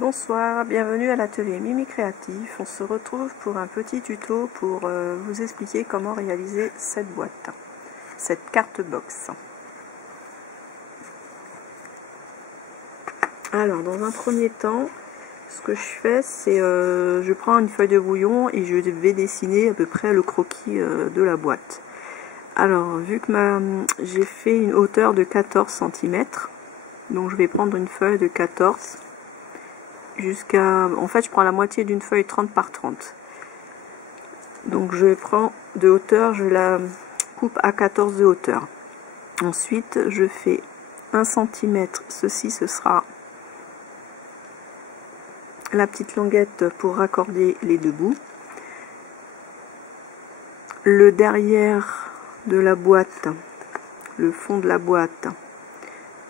Bonsoir, bienvenue à l'atelier Mimi Créatif. On se retrouve pour un petit tuto pour vous expliquer comment réaliser cette boîte, cette carte box. Alors dans un premier temps, ce que je fais c'est je prends une feuille de brouillon et je vais dessiner à peu près le croquis de la boîte. Alors vu que j'ai fait une hauteur de 14 cm, donc je vais prendre une feuille de 14 jusqu'à, en fait je prends la moitié d'une feuille 30 par 30, donc je prends de hauteur, je la coupe à 14 de hauteur. Ensuite je fais 1 cm, ceci ce sera la petite languette pour raccorder les deux bouts. Le derrière de la boîte, le fond de la boîte,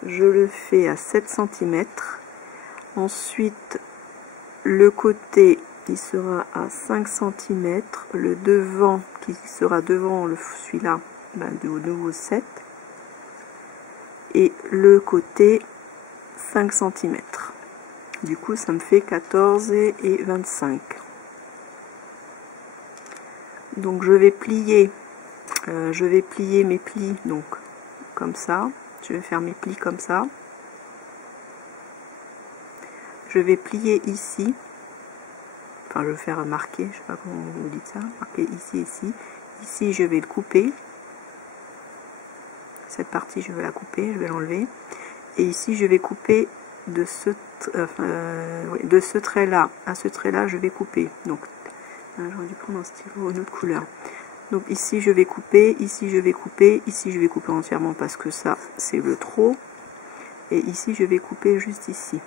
je le fais à 7 cm. Ensuite, le côté qui sera à 5 cm, le devant qui sera devant celui-là, de nouveau 7, et le côté 5 cm. Du coup, ça me fait 14 et 25. Donc, je vais plier mes plis, donc comme ça. Je vais faire mes plis comme ça. Je vais plier ici, enfin je vais faire marquer, je sais pas comment vous dites ça, marquer ici, ici. Ici je vais le couper, cette partie je vais la couper, je vais l'enlever. Et ici je vais couper de ce trait là à ce trait là, je vais couper. Donc j'aurais dû prendre un stylo une autre couleur. Donc ici je vais couper, ici je vais couper, ici je vais couper entièrement parce que ça c'est le trop. Et ici je vais couper juste ici.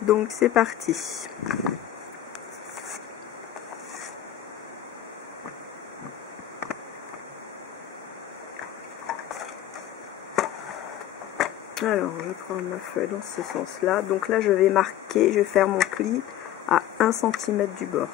Donc c'est parti. Alors je prends ma feuille dans ce sens là. Donc là je vais marquer, je vais faire mon pli à 1 cm du bord.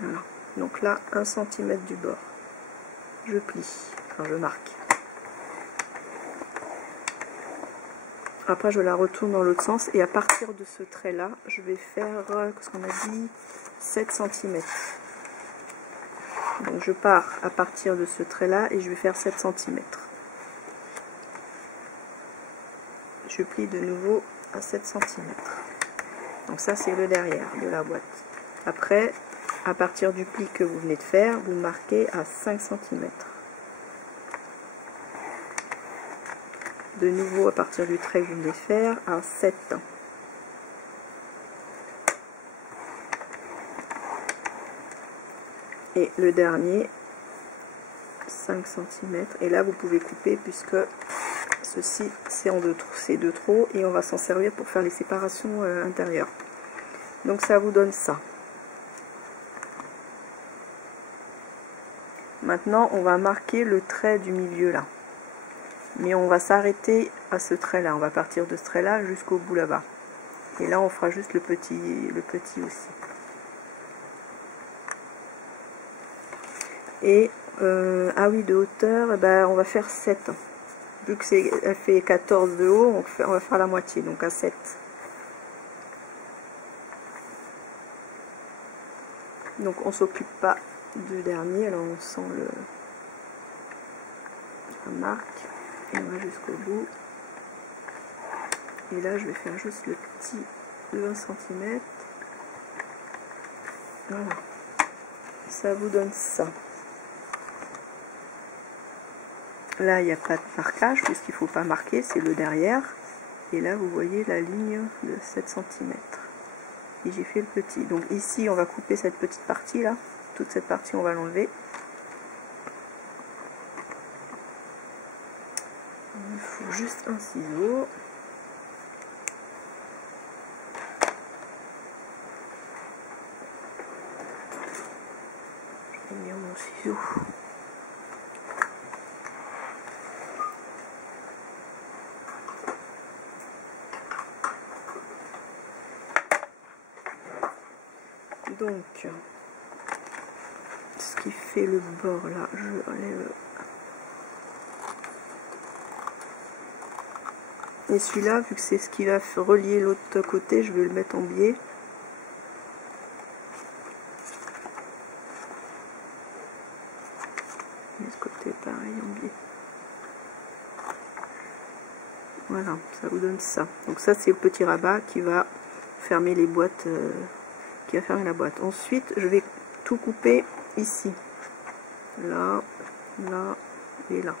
Voilà. Donc là 1 cm du bord. Je plie, enfin je marque. Après je la retourne dans l'autre sens et à partir de ce trait là, je vais faire, qu'est-ce qu'on a dit, 7 cm. Donc je pars à partir de ce trait là et je vais faire 7 cm. Je plie de nouveau à 7 cm. Donc ça c'est le derrière de la boîte. Après, à partir du pli que vous venez de faire, vous marquez à 5 cm. De nouveau à partir du trait que vous venez de faire à 7. Et le dernier 5 cm. Et là vous pouvez couper puisque ceci c'est en deux trop et on va s'en servir pour faire les séparations intérieures. Donc ça vous donne ça. Maintenant on va marquer le trait du milieu là. Mais on va s'arrêter à ce trait là, on va partir de ce trait là jusqu'au bout là-bas. Et là on fera juste le petit aussi. Et ah oui, de hauteur, on va faire 7. Vu que elle fait 14 de haut, on va faire la moitié, donc à 7. Donc on s'occupe pas du dernier, alors on sent la marque. Et on va jusqu'au bout. Et là je vais faire juste le petit de 1 cm. Voilà. Ça vous donne ça. Là il n'y a pas de marquage puisqu'il ne faut pas marquer, c'est le derrière. Et là vous voyez la ligne de 7 cm. Et j'ai fait le petit. Donc ici on va couper cette petite partie là. Toute cette partie on va l'enlever. Il faut juste un ciseau. Je vais mettre mon ciseau. Donc, ce qui fait le bord là, je enlève. Et celui-là, vu que c'est ce qui va relier l'autre côté, je vais le mettre en biais. Et ce côté, pareil, en biais. Voilà, ça vous donne ça. Donc ça, c'est le petit rabat qui va fermer les boîtes, qui va fermer la boîte. Ensuite, je vais tout couper ici. Là, là et là.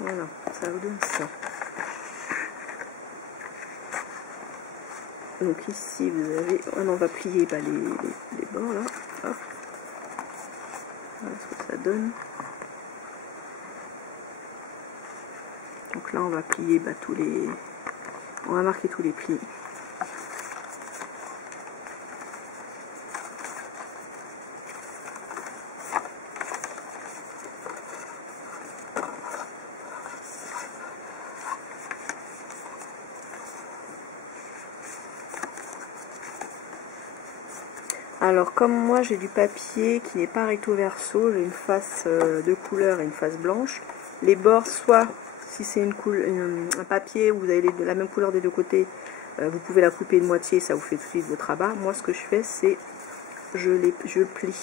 Voilà, ça vous donne ça. Donc ici vous avez, on va plier les bords là. Hop. Voilà ce que ça donne. Donc là on va plier tous les, on va marquer tous les plis. Alors comme moi j'ai du papier qui n'est pas recto verso, j'ai une face de couleur et une face blanche. Les bords, soit si c'est un papier où vous avez la même couleur des deux côtés, vous pouvez la couper de moitié, ça vous fait tout de suite votre rabat. Moi ce que je fais c'est je plie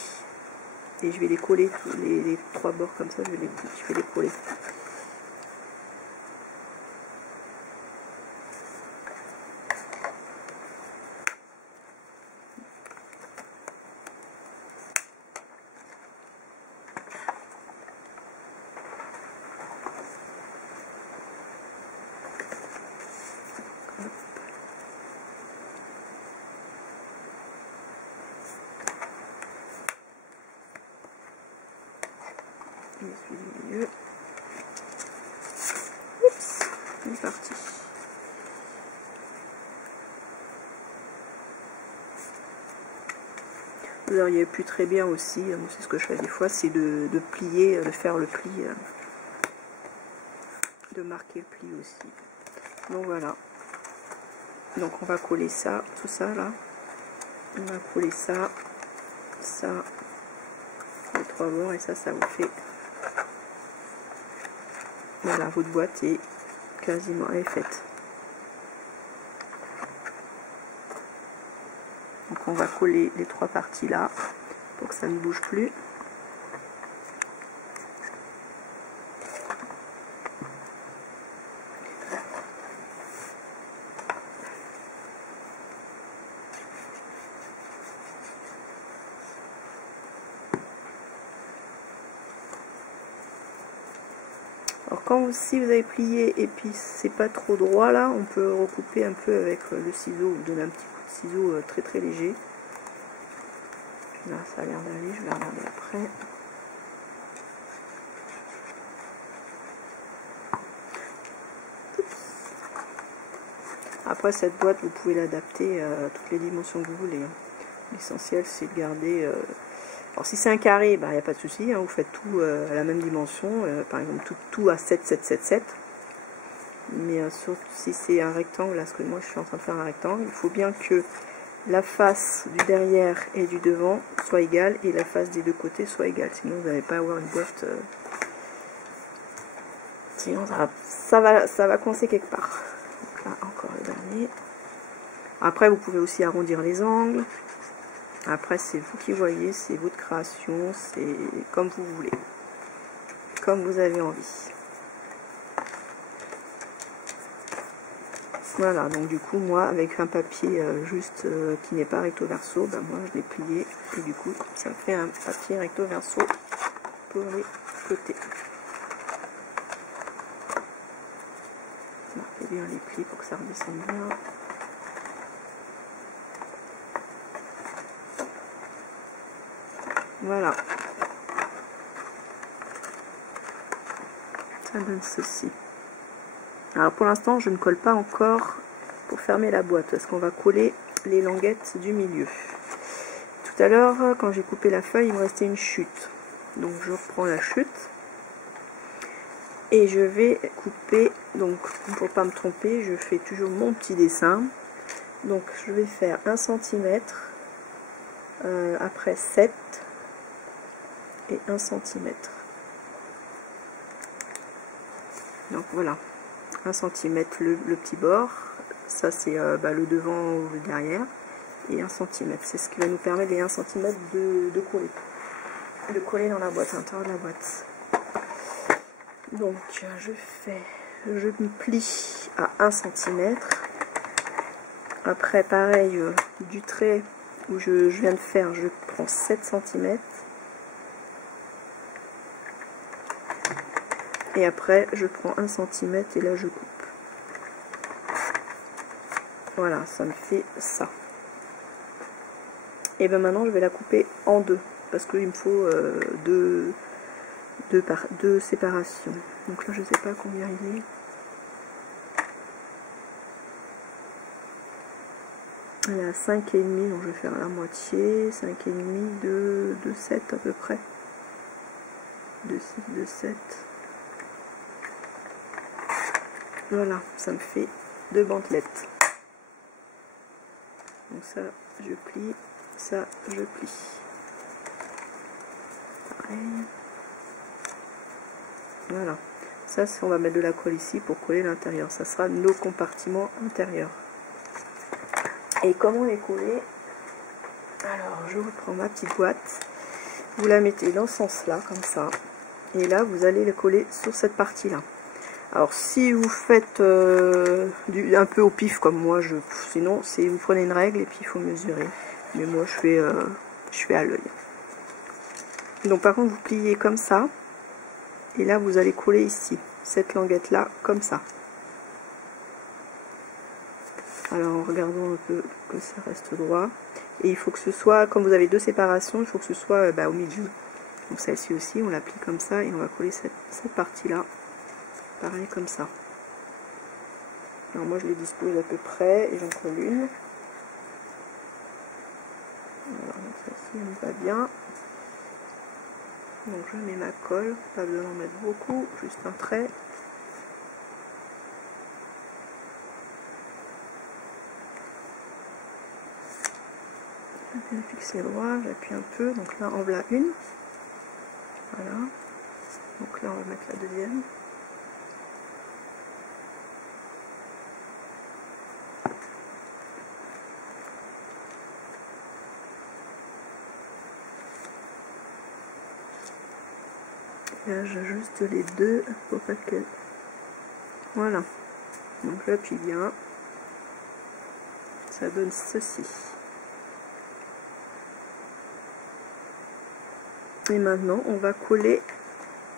et je vais les coller, les trois bords comme ça, je vais les coller. Celui du milieu. Oups, c'est parti. Vous auriez pu très bien aussi, c'est ce que je fais des fois, c'est de plier, de faire le pli, de marquer le pli aussi. Donc voilà. Donc on va coller ça, tout ça là. On va coller ça, ça, les trois bords et ça vous fait. Voilà, votre boîte est quasiment faite. Donc on va coller les trois parties là pour que ça ne bouge plus. Alors si vous avez plié et puis c'est pas trop droit là, on peut recouper un peu avec le ciseau, vous donner un petit coup de ciseau très très léger. Là ça a l'air d'aller, je vais regarder après. Après cette boîte vous pouvez l'adapter à toutes les dimensions que vous voulez. L'essentiel c'est de garder... Alors si c'est un carré, il n'y a pas de souci, vous faites tout à la même dimension, par exemple tout à 7, 7, 7, 7. Mais surtout si c'est un rectangle, là, parce que moi je suis en train de faire un rectangle, il faut bien que la face du derrière et du devant soit égale et la face des deux côtés soit égale. Sinon vous n'allez pas avoir une boîte... Sinon ça va coincer quelque part. Donc là encore le dernier. Après vous pouvez aussi arrondir les angles. Après c'est vous qui voyez, c'est votre création, c'est comme vous voulez, comme vous avez envie. Voilà, donc du coup moi avec un papier juste qui n'est pas recto verso, moi je l'ai plié et du coup ça me fait un papier recto verso pour les côtés. Marquez bien les plis pour que ça redescende bien. Voilà. Ça donne ceci. Alors pour l'instant, je ne colle pas encore pour fermer la boîte parce qu'on va coller les languettes du milieu. Tout à l'heure, quand j'ai coupé la feuille, il me restait une chute. Donc je reprends la chute et je vais couper. Donc pour pas me tromper, je fais toujours mon petit dessin. Donc je vais faire 1 cm, après 7 et 1 cm. Donc voilà, 1 cm le petit bord, ça c'est le devant ou le derrière, et 1 cm. C'est ce qui va nous permettre les 1 cm de coller dans la boîte, à l'intérieur de la boîte. Donc je me plie à 1 cm. Après pareil, du trait où je viens de faire, je prends 7 cm. Et après je prends 1 cm et là je coupe. Voilà, ça me fait ça. Et bien maintenant je vais la couper en deux, parce qu'il me faut deux séparations. Donc là je sais pas combien il est. Il est à 5,5, donc je vais faire la moitié, 5,5 de 7 à peu près. De 6, de 7. Voilà, ça me fait 2 bandelettes. Donc ça, je plie, ça, je plie. Pareil. Voilà. Ça, on va mettre de la colle ici pour coller l'intérieur. Ça sera nos compartiments intérieurs. Et comment les coller? Alors, je reprends ma petite boîte. Vous la mettez dans ce sens-là, comme ça. Et là, vous allez les coller sur cette partie-là. Alors si vous faites un peu au pif comme moi, sinon vous prenez une règle et puis il faut mesurer. Mais moi je fais à l'œil. Donc par contre vous pliez comme ça, et là vous allez coller ici, cette languette là, comme ça. Alors regardons un peu que ça reste droit. Et il faut que ce soit, comme vous avez 2 séparations, il faut que ce soit au milieu. Donc celle-ci aussi, on la plie comme ça et on va coller cette partie-là. Pareil comme ça. Alors moi je les dispose à peu près et j'en colle une. Alors celle-ci elle me va bien. Donc je mets ma colle, pas besoin d'en mettre beaucoup, juste un trait. Je vais fixer droit, j'appuie un peu, donc là en voilà une. Voilà. Donc là on va mettre la deuxième. Là j'ajuste les deux pour pas que... Voilà. Donc j'appuie bien. Ça donne ceci. Et maintenant on va coller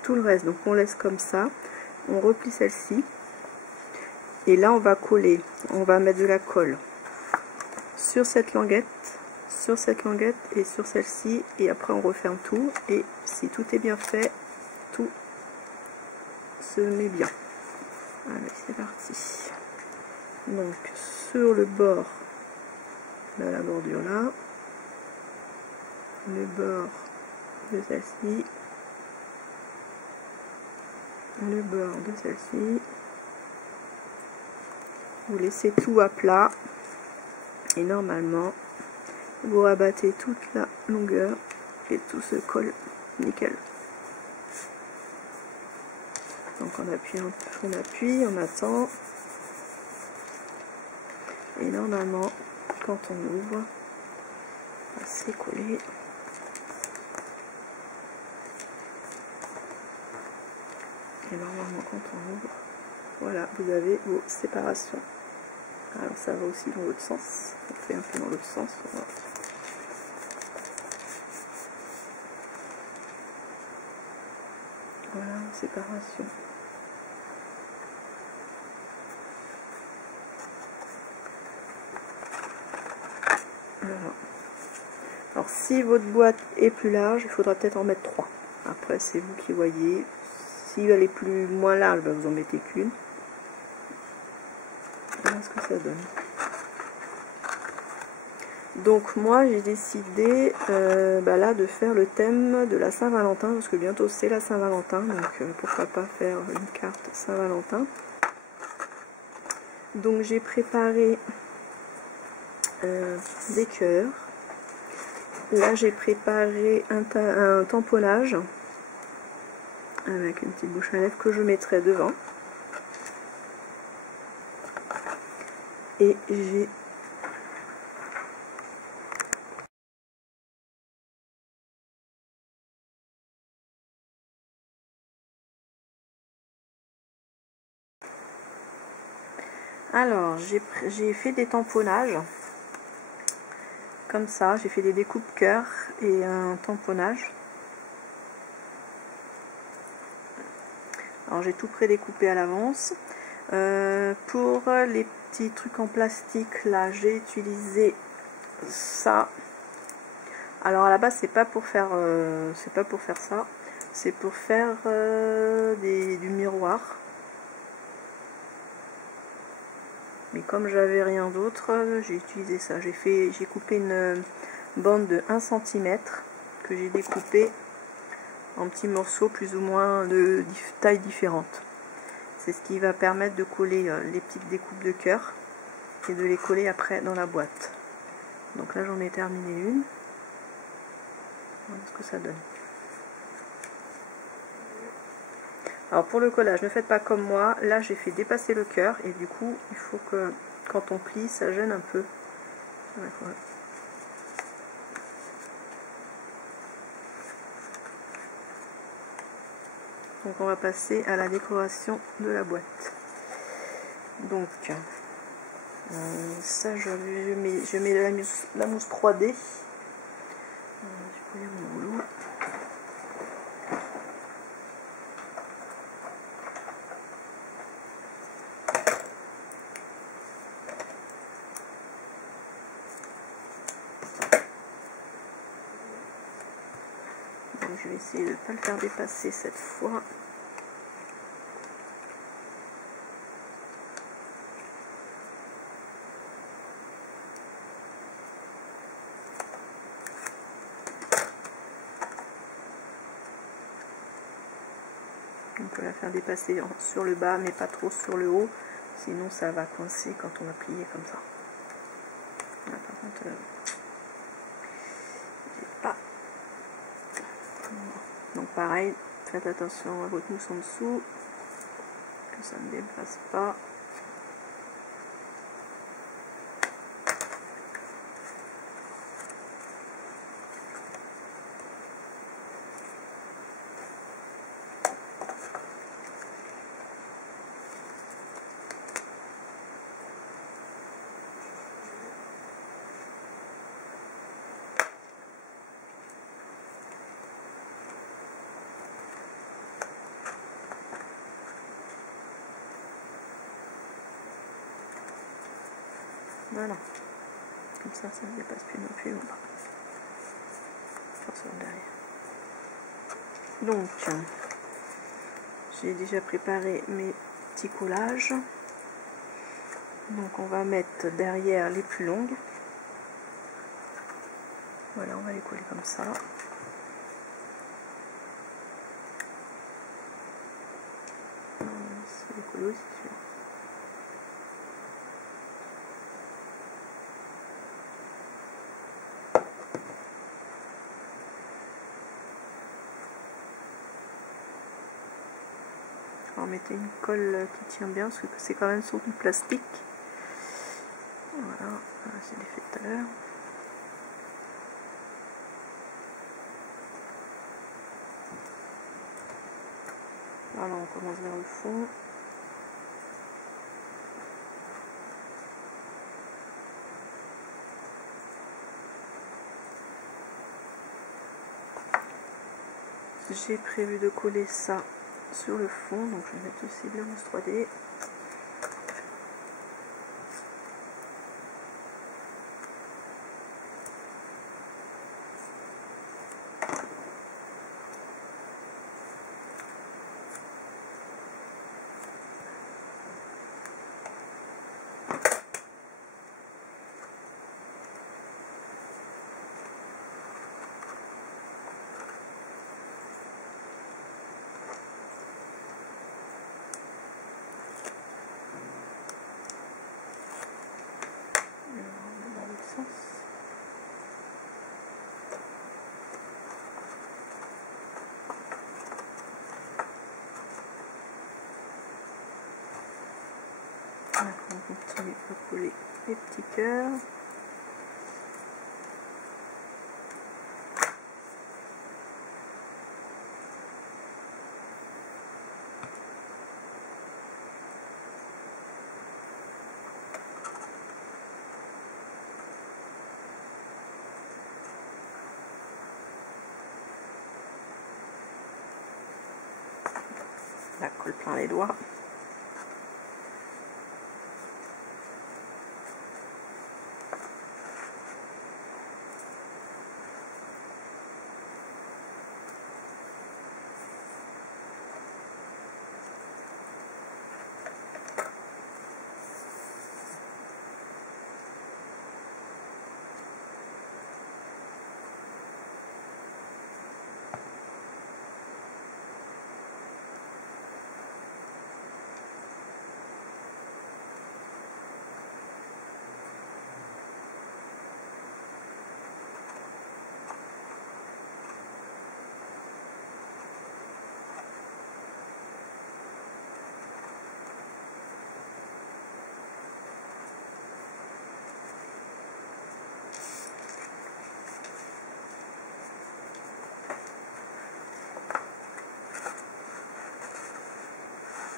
tout le reste. Donc on laisse comme ça. On replie celle-ci. Et là on va coller. On va mettre de la colle sur cette languette et sur celle-ci. Et après on referme tout. Et si tout est bien fait, tout se met bien. Allez, c'est parti. Donc sur le bord de la bordure là, le bord de celle-ci, le bord de celle-ci, vous laissez tout à plat et normalement vous rabattez toute la longueur et tout se colle nickel. Donc on appuie, on attend. Et normalement, quand on ouvre, c'est collé. Et normalement, quand on ouvre, voilà, vous avez vos séparations. Alors ça va aussi dans l'autre sens. On fait un peu dans l'autre sens. Voilà. Voilà, séparation. Voilà. Alors si votre boîte est plus large, il faudra peut-être en mettre 3. Après c'est vous qui voyez. Si elle est moins large, vous en mettez qu'une. Voilà ce que ça donne. Donc moi j'ai décidé là de faire le thème de la Saint-Valentin, parce que bientôt c'est la Saint-Valentin, donc pourquoi pas faire une carte Saint-Valentin. Donc j'ai préparé des cœurs. Là j'ai préparé un tamponnage avec une petite bouche à lèvres que je mettrai devant. Et j'ai alors j'ai fait des tamponnages comme ça, j'ai fait des découpes cœur et un tamponnage. Alors j'ai tout prédécoupé à l'avance. Pour les petits trucs en plastique là, j'ai utilisé ça. Alors à la base c'est pas pour faire ça, c'est pour faire du miroir. Mais comme j'avais rien d'autre, j'ai utilisé ça. J'ai coupé une bande de 1 cm que j'ai découpé en petits morceaux plus ou moins de tailles différentes. C'est ce qui va permettre de coller les petites découpes de cœur et de les coller après dans la boîte. Donc là j'en ai terminé une. Voilà ce que ça donne. Alors pour le collage, ne faites pas comme moi. Là j'ai fait dépasser le cœur et du coup il faut que quand on plie ça gêne un peu. Voilà. Donc on va passer à la décoration de la boîte. Donc ça je mets la mousse 3D. Je vais mon boulot. Donc je vais essayer de ne pas le faire dépasser cette fois. On peut la faire dépasser sur le bas mais pas trop sur le haut, sinon ça va coincer quand on va plier comme ça. Là, par contre j'ai pas. Donc pareil, faites attention à votre mousse en dessous, que ça ne dépasse pas. Voilà, comme ça, ça ne dépasse plus non plus longtemps. Donc, j'ai déjà préparé mes petits collages. Donc, on va mettre derrière les plus longues. Voilà, on va les coller comme ça. C'est les coller aussi. On va mettre une colle qui tient bien parce que c'est quand même sur du plastique. Voilà, c'est l'effet de tout à l'heure. Voilà, on commence vers le fond. J'ai prévu de coller ça sur le fond, donc je vais mettre aussi de la mousse 3D. On continue à coller les petits cœurs. La colle plein les doigts.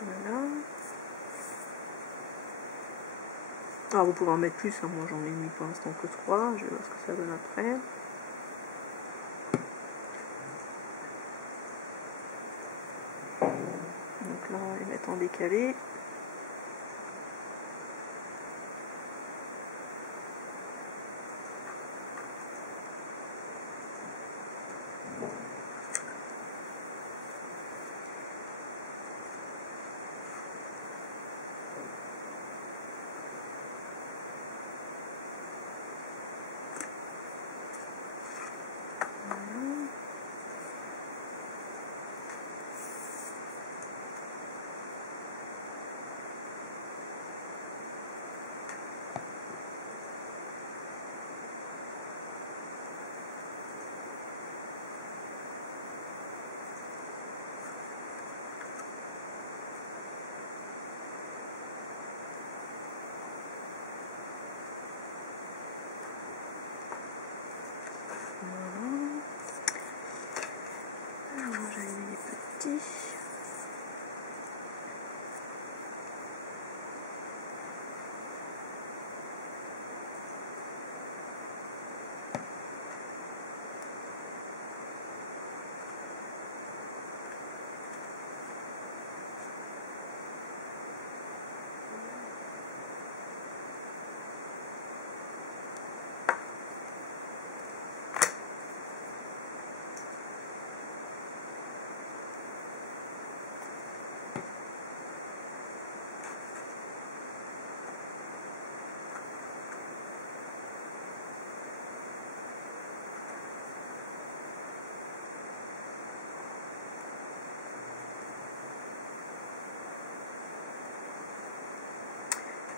Voilà. Alors vous pouvez en mettre plus, hein. Moi j'en ai mis pour l'instant que 3, je vais voir ce que ça donne après. Donc là on va les mettre en décalé. Alors j'ai mis les petits.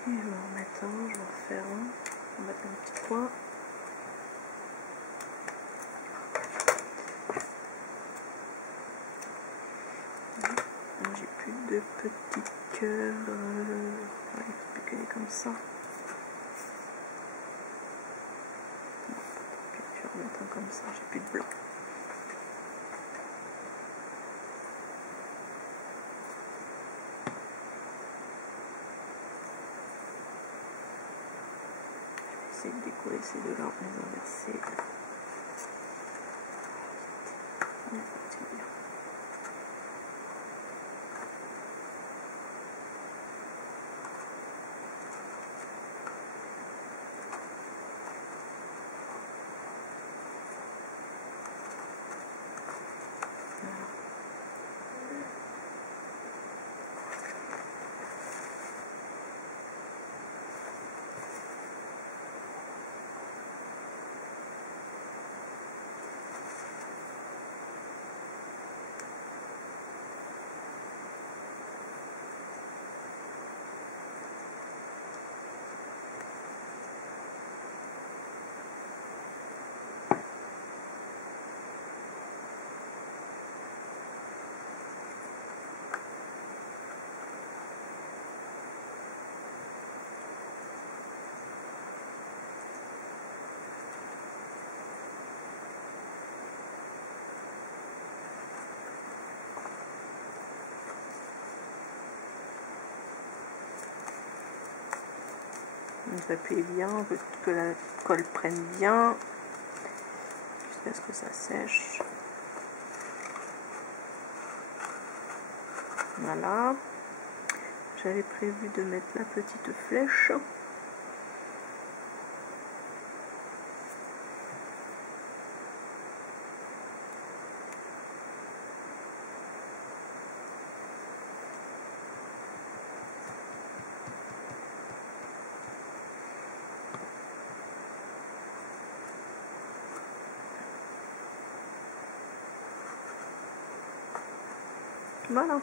Et je vais en remettre un, je vais en refaire un, on va mettre un petit point. J'ai plus de petits cœurs, ouais, il faut plus que des comme ça. Je vais remettre un comme ça, j'ai plus de blanc. Je vais essayer de décoller ces deux-là, les inverser. Ouais, c'est bien. Vous appuyez bien, que la colle prenne bien, jusqu'à ce que ça sèche. Voilà. J'avais prévu de mettre la petite flèche. Voilà.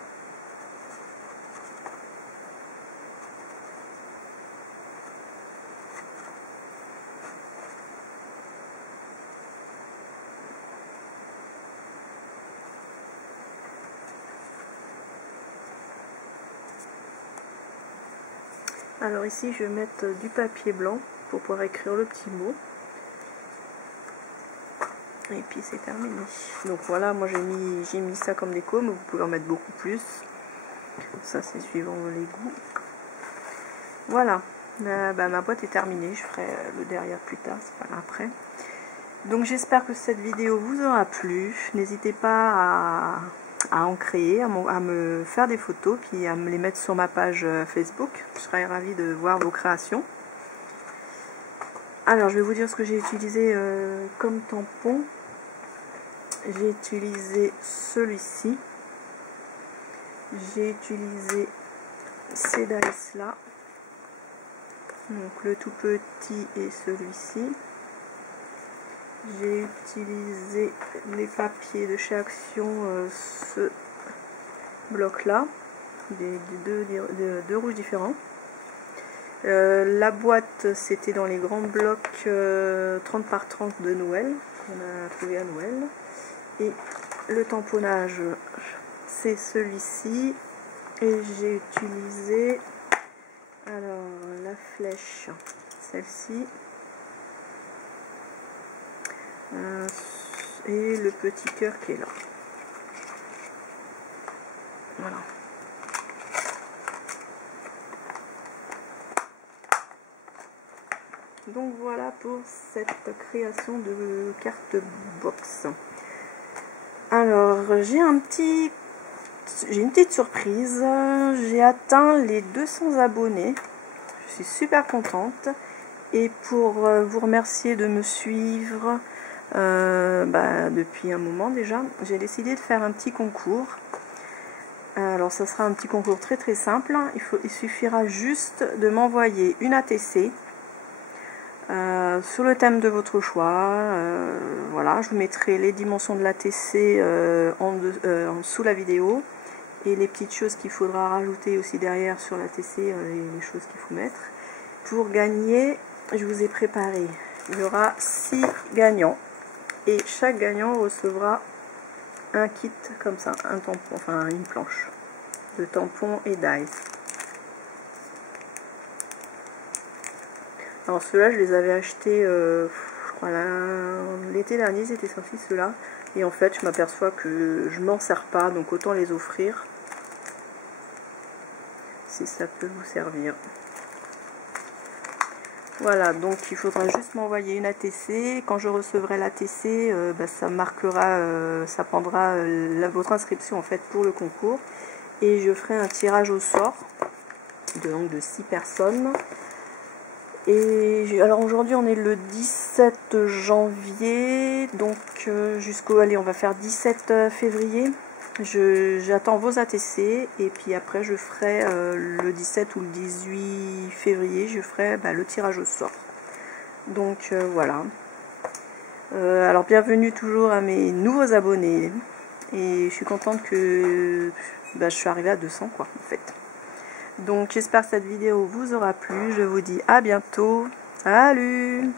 Alors ici je vais mettre du papier blanc pour pouvoir écrire le petit mot. Et puis c'est terminé. Donc voilà, moi j'ai mis ça comme déco, mais vous pouvez en mettre beaucoup plus. Ça c'est suivant les goûts. Voilà, ma boîte est terminée, je ferai le derrière plus tard, c'est pas grave après. Donc j'espère que cette vidéo vous aura plu. N'hésitez pas à en créer, à me faire des photos, puis à me les mettre sur ma page Facebook. Je serai ravie de voir vos créations. Alors je vais vous dire ce que j'ai utilisé comme tampon. J'ai utilisé celui-ci. J'ai utilisé ces dice là. Donc le tout petit et celui-ci. J'ai utilisé les papiers de chez Action, ce bloc là, deux rouges différents. La boîte c'était dans les grands blocs 30 par 30 de Noël, qu'on a trouvé à Noël. Et le tamponnage c'est celui-ci. Et j'ai utilisé alors la flèche, celle-ci. Et le petit cœur qui est là. Voilà. Donc voilà pour cette création de carte box. Alors j'ai une petite surprise. J'ai atteint les 200 abonnés. Je suis super contente. Et pour vous remercier de me suivre depuis un moment déjà, j'ai décidé de faire un petit concours. Alors ça sera un petit concours très simple. Il suffira juste de m'envoyer une ATC sur le thème de votre choix. Voilà, je vous mettrai les dimensions de l'ATC en dessous la vidéo et les petites choses qu'il faudra rajouter aussi derrière sur l'ATC, les choses qu'il faut mettre. Pour gagner, je vous ai préparé, il y aura 6 gagnants et chaque gagnant recevra un kit comme ça, un tampon, enfin une planche de tampons et dies. Alors ceux-là je les avais achetés je crois l'été dernier, c'était sorti ceux-là, et en fait je m'aperçois que je m'en sers pas, donc autant les offrir si ça peut vous servir. Voilà, donc il faudra juste m'envoyer une ATC. Quand je recevrai l'ATC, ça marquera, ça prendra votre inscription en fait pour le concours. Et je ferai un tirage au sort de 6 personnes. Et alors aujourd'hui on est le 17 janvier, donc allez, on va faire 17 février. J'attends vos ATC et puis après je ferai le 17 ou le 18 février, je ferai le tirage au sort. Donc voilà. Alors bienvenue toujours à mes nouveaux abonnés et je suis contente que je suis arrivée à 200 quoi en fait. Donc j'espère que cette vidéo vous aura plu, je vous dis à bientôt, salut!